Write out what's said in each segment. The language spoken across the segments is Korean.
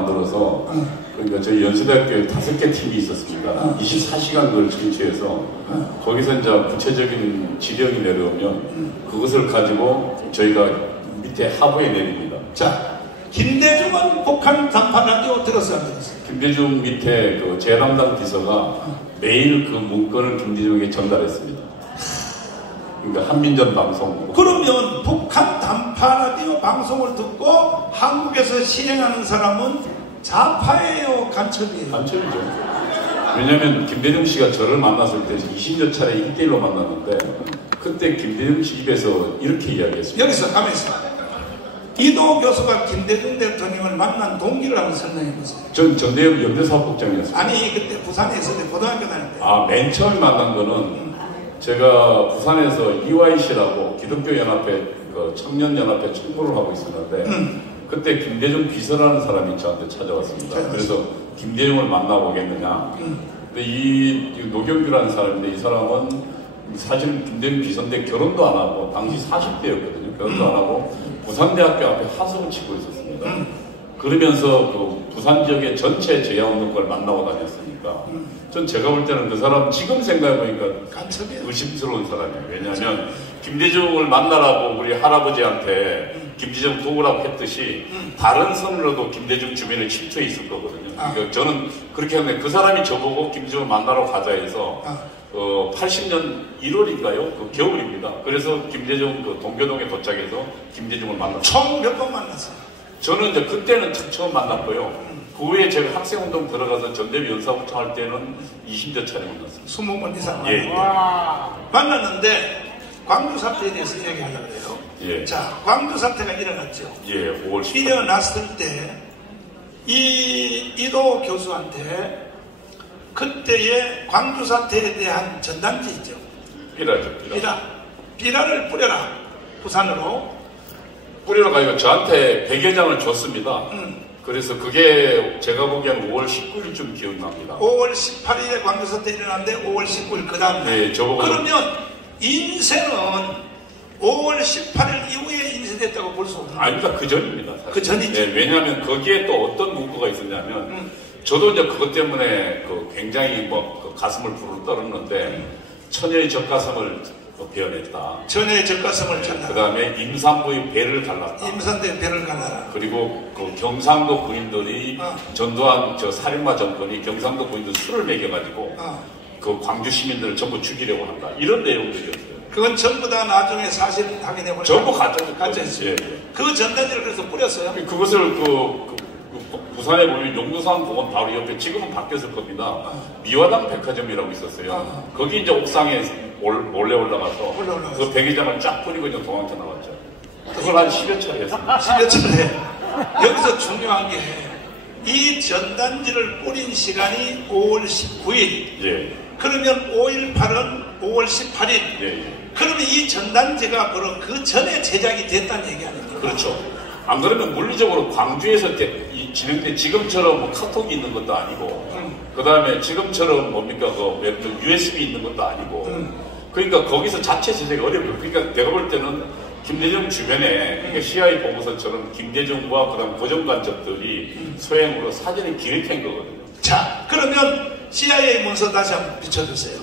만들어서 그러니까 저희 연세대학교에 5개 팀이 있었습니다. 24시간 그걸 청취해서 거기서 이제 구체적인 지령이 내려오면 그것을 가지고 저희가 밑에 하부에 내립니다. 자, 김대중은 북한 단판 라디오 들었어요? 김대중 밑에 그 제 담당 비서가 매일 그 문건을 김대중에게 전달했습니다. 그러니까 한민전 방송. 그러면 북한 단판 라디오 방송을 듣고 한국에서 실행하는 사람은 좌파예요, 간첩이에요? 간첩이죠. 왜냐하면 김대중 씨가 저를 만났을 때 20여 차례 1대1로 만났는데 그때 김대중 씨 입에서 이렇게 이야기했습니다. 여기서 가만있어. 이도 교수가 김대중 대통령을 만난 동기를 한번 설명해보세요. 전 전대협 연대사업국장이었습니다. 아니, 그때 부산에 있을 때 고등학교 다닐 때. 맨 처음에 만난 거는 제가 부산에서 EYC라고 기독교연합회 그 청년연합회 총무를 하고 있었는데 그때 김대중 비서라는 사람이 저한테 찾아왔습니다. 그래서 김대중을 만나보겠느냐. 근데 이 노경규라는 사람인데 이 사람은 사실은 김대중 비서인데 결혼도 안 하고 당시 40대였거든요. 결혼도 안 하고 부산대학교 앞에 하석을 치고 있었습니다. 그러면서 그 부산 지역의 전체 제야운동가를 만나고 다녔으니까 전 제가 볼 때는 그 사람 지금 생각해보니까 의심스러운 사람이에요. 왜냐하면 김대중을 만나라고 우리 할아버지한테 김대중 도우라고 했듯이 다른 선으로도 김대중 주변에 침투해 있을 거거든요. 그러니까 저는 그렇게 하는데 그 사람이 저보고 김대중을 만나러 가자 해서 80년 1월인가요? 그 겨울입니다. 그래서 김대중 그 동교동에 도착해서 김대중을 만났어요. 총 몇 번 만났어요? 저는 이제 그때는 처음 만났고요. 그 후에 제가 학생운동 들어가서 전대비 연사부터 할 때는 20여 차례 만났습니다. 20번 이상 예, 만났는데 광주 사태에 대해서 이야기하려고 해요. 예. 자, 광주 사태가 일어났죠. 예, 5월 10일. 일어났을 때 이도 교수한테 그때의 광주 사태에 대한 전단지 있죠. 비라죠, 비라를 뿌려라. 부산으로. 뿌리러 가니까 저한테 100여 장을 줬습니다. 그래서 그게 제가 보기엔 5월 19일쯤 기억납니다. 5월 18일에 광주 사태 일어났는데 5월 19일 그 다음 날. 네, 저보고 그러면 인쇄는 5월 18일 이후에 인쇄됐다고 볼 수 없는 거예요? 아닙니다. 그 전입니다. 사실. 그 전이죠. 네, 왜냐하면 거기에 또 어떤 문구가 있었냐면 저도 이제 그것 때문에 그 굉장히 그 가슴을 부르르 떨었는데 처녀의 젖가슴을 베어냈다. 처녀의 젖가슴을 쳤다. 그 다음에 임산부의 배를 갈랐다. 임산부의 배를 갈라라. 그리고 그 경상도 군인들이 전두환 저 살인마 정권이 경상도 군인들 술을 먹여가지고 그 광주 시민들을 전부 죽이려고 한다. 이런 내용들이었어요. 그건 전부 다 나중에 사실 확인해보니까 전부 가짜죠. 가짜였어요. 예. 그 전단지를 그래서 뿌렸어요. 그것을 부산에 보면 용두산 공원 바로 옆에 지금은 바뀌었을 겁니다. 미화당 백화점이라고 있었어요. 거기 이제 옥상에 몰래 올라가서 그 백의장을 쫙 뿌리고 이제 도망쳐 나왔죠. 그걸 한 10여 차례 했습니다. 10여 차례. 여기서 중요한 게 이 전단지를 뿌린 시간이 5월 19일. 예. 그러면 5.18은 5월 18일. 예. 그러면 이 전단지가 바로 그 전에 제작이 됐다는 얘기 아닙니까? 그렇죠. 안 그러면 물리적으로 광주에서 진행된 지금처럼 뭐 카톡이 있는 것도 아니고, 그 다음에 지금처럼 뭡니까, 그 USB 있는 것도 아니고, 그러니까 거기서 자체 제작이 어려워요. 그러니까 내가 볼 때는 김대중 주변에, 그러니까 CIA 보고서처럼 김대중과 그 다음 고정간첩들이 소행으로 사전에 기획한 거거든요. 자, 그러면 CIA 문서 다시 한번 비춰주세요.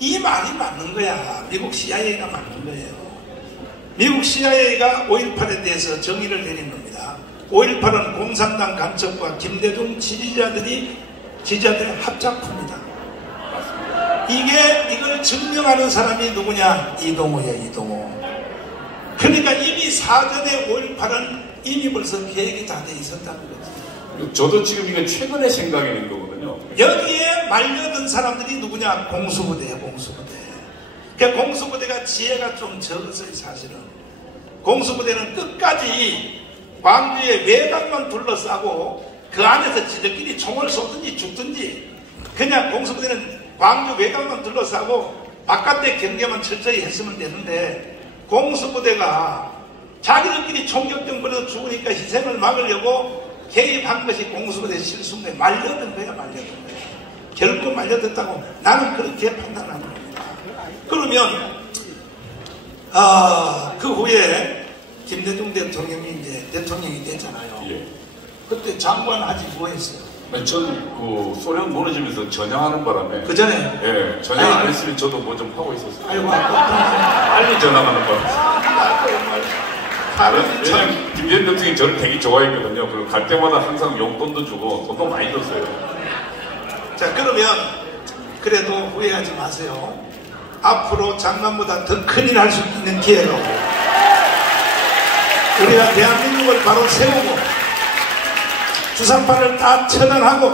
이 말이 맞는 거야. 미국 CIA가 맞는 거예요. 미국 CIA가 5.18에 대해서 정의를 내린 겁니다. 5.18은 공산당 간첩과 김대중 지지자들의 합작품이다. 이걸 증명하는 사람이 누구냐? 이동호예요, 이동호. 그러니까 이미 사전에 5.18은 이미 벌써 계획이 다 돼 있었다는 거죠. 저도 지금 이게 최근에 생각해낸 거거든요. 여기에 말려든 사람들이 누구냐? 공수부대예요, 공수부대. 그러니까 공수부대가 지혜가 좀 적었어요, 사실은. 공수부대는 끝까지 광주의 외곽만 둘러싸고 그 안에서 지들끼리 총을 쏘든지 죽든지 그냥 공수부대는 광주 외곽만 둘러싸고 바깥에 경계만 철저히 했으면 되는데 공수부대가 자기들끼리 총격전 벌여서 죽으니까 희생을 막으려고 개입한 것이 공수부대 실수인데 말려든 거야, 말려든 거야. 결코 말려졌다고 나는 그렇게 판단하는 겁니다. 그러면 그 후에 김대중 대통령이 이제 대통령이 됐잖아요. 예. 그때 장관 하지 뭐 했어요? 전그 소련 무너지면서 전향하는 바람에 그 전에? 예, 전향 안 했으면 저도 뭐 좀 하고 있었어요. 아이고, 빨리 전향하는 바람에. 왜냐면 김대중 대통령이 저를 되게 좋아했거든요. 그리고 갈 때마다 항상 용돈도 주고 돈도 많이 줬어요. 자, 그러면 그래도 후회하지 마세요. 앞으로 장관보다 더 큰일 할 수 있는 기회로 우리가 대한민국을 바로 세우고 주상파를 다 처단하고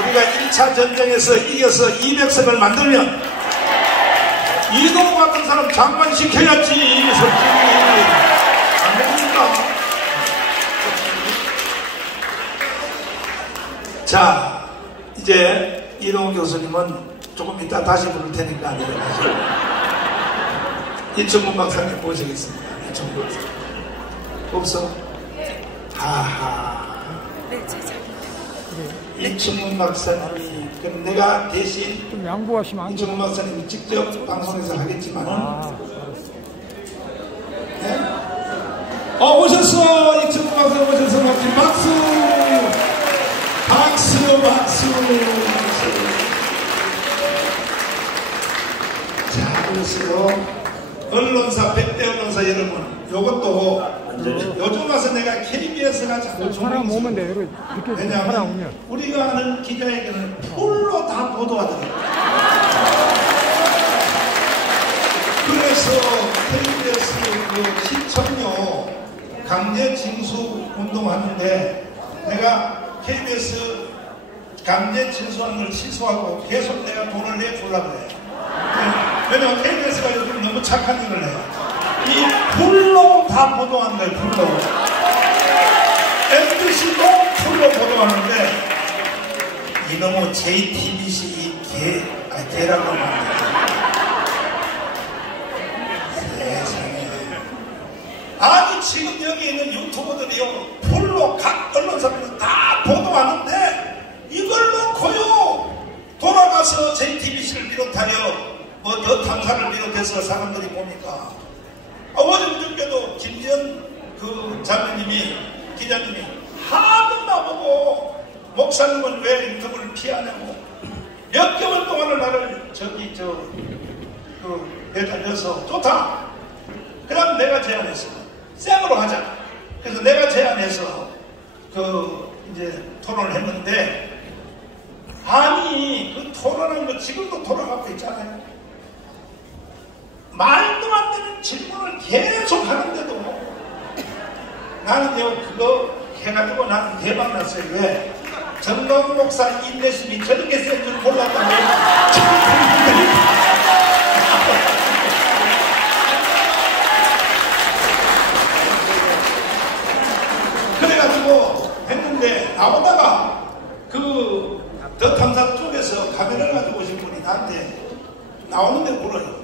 우리가 1차 전쟁에서 이겨서 200석을 만들면 이동우 같은 사람 장관 시켜야지. 안 됩니까? 자, 이제 이동우 교수님은 조금 이따 다시 부를 테니까 내려가시고 이충문 박사님 모시겠습니다. 이충문 박사님 없어? 하하. 이충문 박사님이 그럼 내가 대신 좀 양보하시면 안 돼요. 이충문 박사님이 직접 방송에서 하겠지만 네? 오셨어. 이충문 박사님 오셔서 멋진 박수. 박수 박수. 자, 그래서 언론사 100대 언론사 여러분, 요것도 요즘 와서 내가 KBS가 자꾸 사람 오면 돼. 이렇게 사람 왜냐하면 오면. 우리가 하는 기자회견은 풀로 다 보도하더라고요. 그래서 KBS 그 시청료 강제 징수 운동하는데 내가 KBS 강제 징수하는 걸 취소하고 계속 내가 돈을 내주려고 그래. 왜냐면 KBS가 요즘 너무 착한 일을 해요. 이 풀로 다 보도하는 거예요. 풀로. MBC도 풀로 보도하는데 이놈의 JTBC 개라고 합니다. 세상에. 아니 지금 여기 있는 유튜버들이요 풀로 각 언론사들은 다 보도하는데 이걸 놓고요 돌아가서 JTBC를 비롯하여 뭐 더 탐사를 비롯해서 사람들이 봅니까? 어제 그저께도 김지현 그 자매님이 기자님이 하도 나보고 목사님은 왜 유튜브를 피하냐고 몇 개월 동안을 나를 매달려서 좋다. 그럼 내가 제안했어. 생으로 하자. 그래서 내가 제안해서 이제 토론을 했는데 아니 그 토론은 뭐 지금도 돌아가고 있잖아요. 말도 안 되는 질문을 계속 하는데도 나는요 그거 해가지고 나는 대박 났어요. 왜? 정강 목사 인내심이 저렇게 센 줄 몰랐다고. 그래가지고 했는데 나오다가 더 탐사 쪽에서 카메라를 가지고 오신 분이 나한테 나오는데 물어요.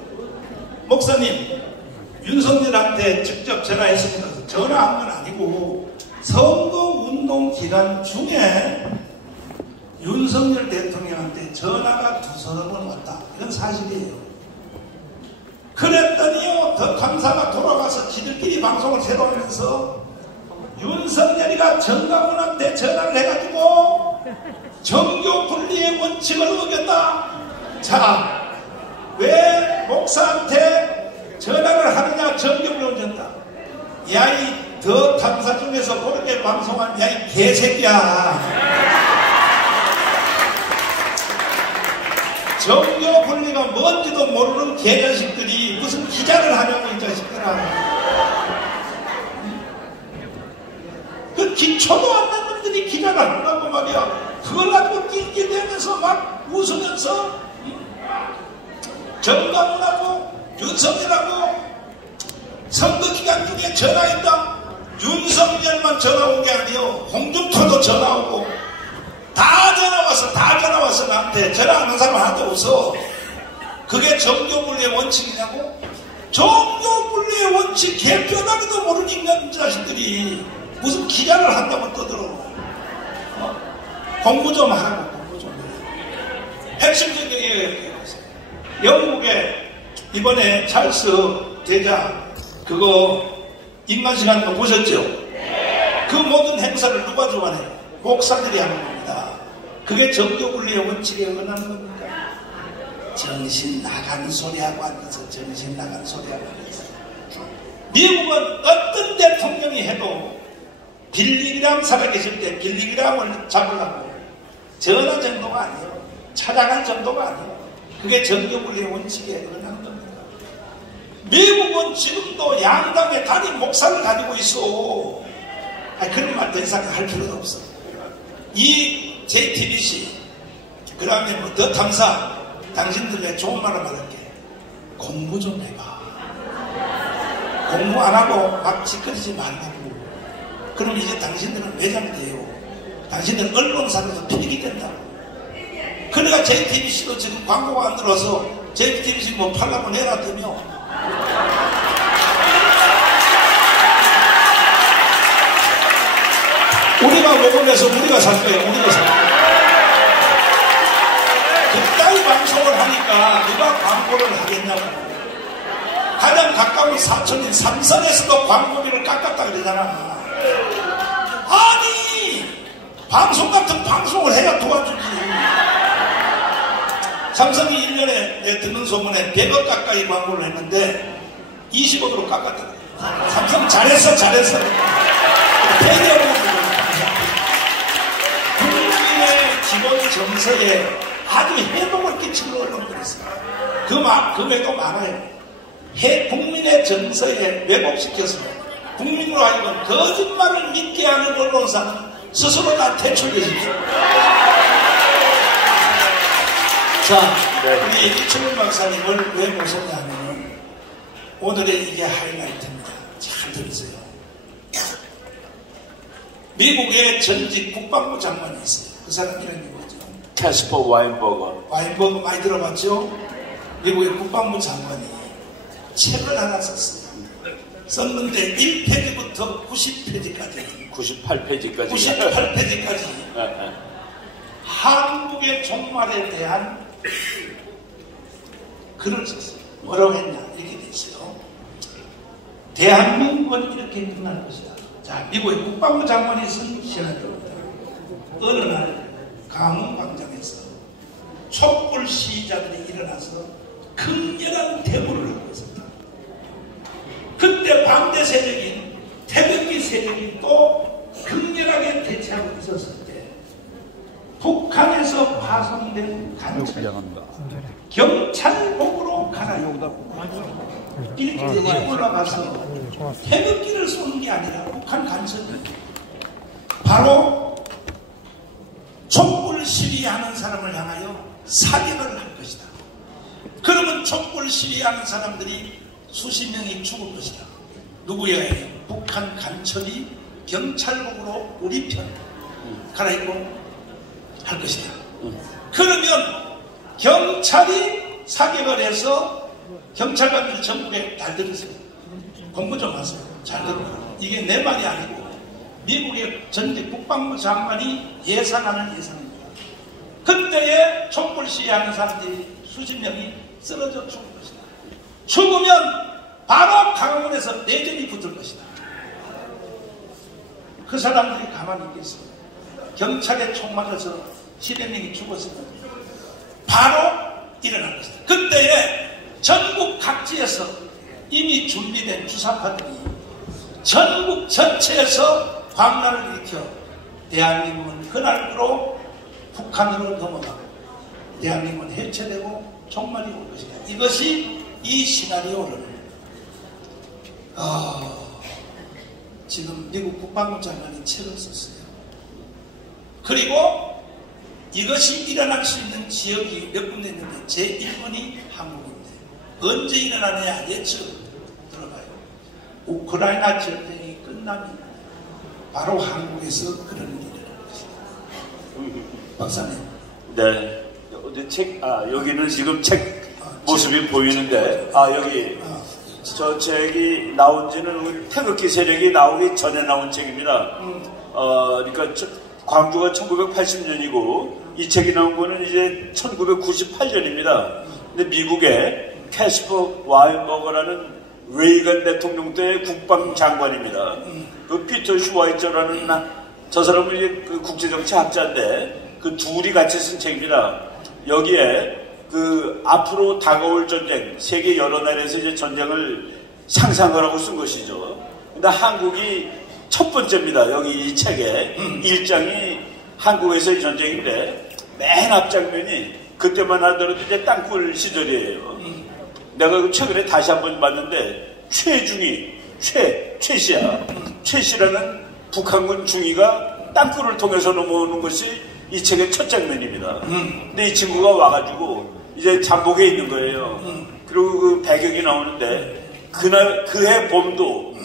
목사님, 윤석열한테 직접 전화했습니다. 전화한 건 아니고 선거운동 기간 중에 윤석열 대통령한테 전화가 2-3번 왔다. 이건 사실이에요. 그랬더니요, 더 탐사가 돌아가서 지들끼리 방송을 새로 하면서 윤석열이가 정강훈한테 전화를 해가지고 정교 분리의 원칙을 어겼다. 자, 왜 목사한테 전화를 하느냐? 정교분리 어겼다. 야, 이 더 탐사 중에서 그렇게 방송한 야, 이 개새끼야. 정교 분리가 뭔지도 모르는 개자식들이 무슨 기자를 하냐고 이 자식들아. 그 기초도 안 난 놈들이 기자를 하려고 말이야. 그걸 가지고 낄낄대면서 막 웃으면서 정강훈하고 윤석열하고 선거 기간 중에 전화했다. 윤석열만 전화 온 게 아니요. 홍준표도 전화 오고 다 전화 와서 나한테 전화하는 사람 하나도 없어. 그게 정교분리의 원칙이냐고? 정교분리의 원칙 개편하기도 모르는 인간 자식들이 무슨 기자를 한다고 떠들어. 공부 좀 하라고. 공부 좀 해. 핵심적인 얘기가 영국에 이번에 찰스 대자 그거 인간시간 거 보셨죠? 그 모든 행사를 누가 주관해요? 목사들이 하는 겁니다. 그게 정교분리의 원칙에 의한 겁니까? 정신 나간 소리하고 앉아서 정신 나간 소리하고 앉아서. 미국은 어떤 대통령이 해도 빌리그램 살아계실 때 빌리그램을 잡으려고 전화 정도가 아니에요. 찾아갈 정도가 아니에요. 그게 정교분리의 원칙에 의한 겁니다. 미국은 지금도 양당의 단임 목사를 가지고 있어. 그런 말 더 이상 할 필요도 없어. 이 JTBC, 그 다음에 뭐 더 탐사, 당신들에게 좋은 말을 말할게. 공부 좀 해봐. 공부 안 하고 막 짓거리지 말라고. 그럼 이제 당신들은 매장돼요. 당신들은 언론사로서 폐기된다고. 그러니까 JTBC도 지금 광고가 안 들어서 JTBC 뭐 팔라고 내놨더며 우리가 녹음해서 우리가 살 거예요. 우리가 살 거예요. 그따위 방송을 하니까 누가 광고를 하겠냐고. 가장 가까운 사촌인 삼성에서도 광고비를 깎았다 그러잖아. 아니 방송 같은 방송을 해야 도와주지. 삼성이 1년에 내 듣는 소문에 100억 가까이 광고를 했는데 20억으로 깎았다. 삼성 잘했어. 국민의 직원 정서에 아주 해독을 끼치는 언론들이 있어요. 그 외에도 많아요. 국민의 정서에 왜곡시켜서 국민으로 하여금 거짓말을 믿게 하는 언론사는 스스로 다 퇴출되십시오. 자, 우리 이충일 박사님을 왜 모셨냐면 오늘의 이게 하이라이트입니다. 잘 들으세요. 미국의 전직 국방부 장관이 있어요. 그 사람 이름이 뭐죠? 캐스퍼 와인버거. 와인버거 많이 들어봤죠? 미국의 국방부 장관이 책을 하나 썼어요. 썼는데 1페이지부터 90페이지까지 98페이지까지 한국의 종말에 대한 글을 썼어요. 뭐라고 했냐 이렇게 돼 있어요. 대한민국은 이렇게 끝날 것이다. 자, 미국의 국방부 장관이 쓴 시나리오입니다. 어느 날 강원광장에서 촛불 시위자들이 일어나서 극렬한 데모를 하고 있었다. 그때 반대 세력인 태극기 세력이 또 극렬하게 대치하고 있었을 때 북한에서 파송된 간첩이 경찰복으로 갈아입고 이렇게 올라가서 태극기를 쏘는 게 아니라 북한 간첩이 바로 촛불 시위하는 사람을 향하여 사격을 할 것이다. 그러면 촛불 시위하는 사람들이 수십 명이 죽을 것이다. 누구야? 북한 간첩이 경찰복으로 우리 편 갈아입고 할 것이다. 그러면 경찰이 사격을 해서 경찰관들이 전국에 잘 들으세요. 공부 좀 하세요. 잘 들어요. 이게 내 말이 아니고 미국의 전직 국방부 장관이 예상하는 예상입니다. 그때에 촛불 시위하는 사람들이 수십 명이 쓰러져 죽을 것이다. 죽으면 바로 강원에서 내전이 붙을 것이다. 그 사람들이 가만히 있겠어요. 경찰에 총 맞아서 10여 명이 죽었으면 바로 일어날 것이다. 그때에 전국 각지에서 이미 준비된 주사파들이 전국 전체에서 광란을 일으켜 대한민국은 그날로 북한으로 넘어가고 대한민국은 해체되고 종말이 올 것이다. 이것이 이 시나리오를 지금 미국 국방부 장관이 책을 썼어요. 그리고 이것이 일어날 수 있는 지역이 몇 군데 있는데 제1번이 한국인데 언제 일어나느냐 예측 들어봐요. 우크라이나 전쟁이 끝나면 바로 한국에서 그런 일이 일어날 것이다. 박사님. 네. 어디 책, 여기는 지금 책 모습이 보이는데, 여기. 저 책이 나온 지는 우리 태극기 세력이 나오기 전에 나온 책입니다. 그러니까 광주가 1980년이고 이 책이 나온 거는 이제 1998년입니다. 근데 미국의 캐스퍼 와인버거라는 레이건 대통령 때의 국방장관입니다. 그 그 피터 슈와이처라는 저 사람은 이제 그 국제정치 학자인데 그 둘이 같이 쓴 책입니다. 여기에 그 앞으로 다가올 전쟁, 세계 여러 나라에서 이제 전쟁을 상상하라고 쓴 것이죠. 근데 한국이 첫 번째입니다. 여기 이 책에 1장이 한국에서의 전쟁인데 맨 앞장면이 그때만 하더라도 이제 땅굴 시절이에요. 내가 최근에 다시 한번 봤는데 최씨야. 최씨라는 북한군 중위가 땅굴을 통해서 넘어오는 것이 이 책의 첫 장면입니다. 근데 이 친구가 와가지고 이제 잠복에 있는 거예요. 그리고 그 배경이 나오는데 그해 봄도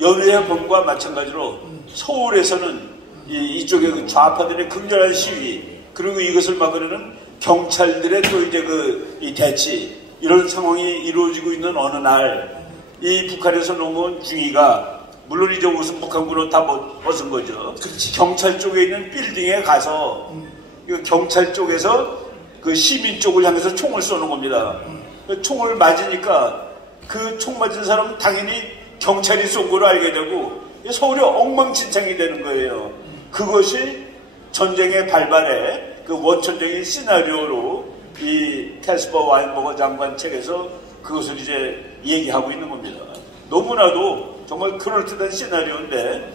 연휴의 봄과 마찬가지로 서울에서는 이쪽에 그 좌파들의 극렬한 시위 그리고 이것을 막으려는 경찰들의 또 이제 이 대치 이런 상황이 이루어지고 있는 어느 날 이 북한에서 넘어온 중위가 물론 이제 옷은 북한군으로 다 벗은 거죠. 그렇지. 경찰 쪽에 있는 빌딩에 가서 경찰 쪽에서 그 시민 쪽을 향해서 총을 쏘는 겁니다. 총을 맞으니까 그 총 맞은 사람은 당연히 경찰이 쏜 걸로 알게 되고 서울이 엉망진창이 되는 거예요. 그것이 전쟁의 발발에 그 원천적인 시나리오로 이 캐스퍼 와인버거 장관 책에서 그것을 이제 얘기하고 있는 겁니다. 너무나도 정말 그럴듯한 시나리오인데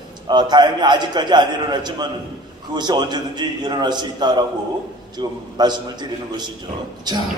다행히 아직까지 안 일어났지만 그것이 언제든지 일어날 수 있다라고 지금 말씀을 드리는 것이죠. 자,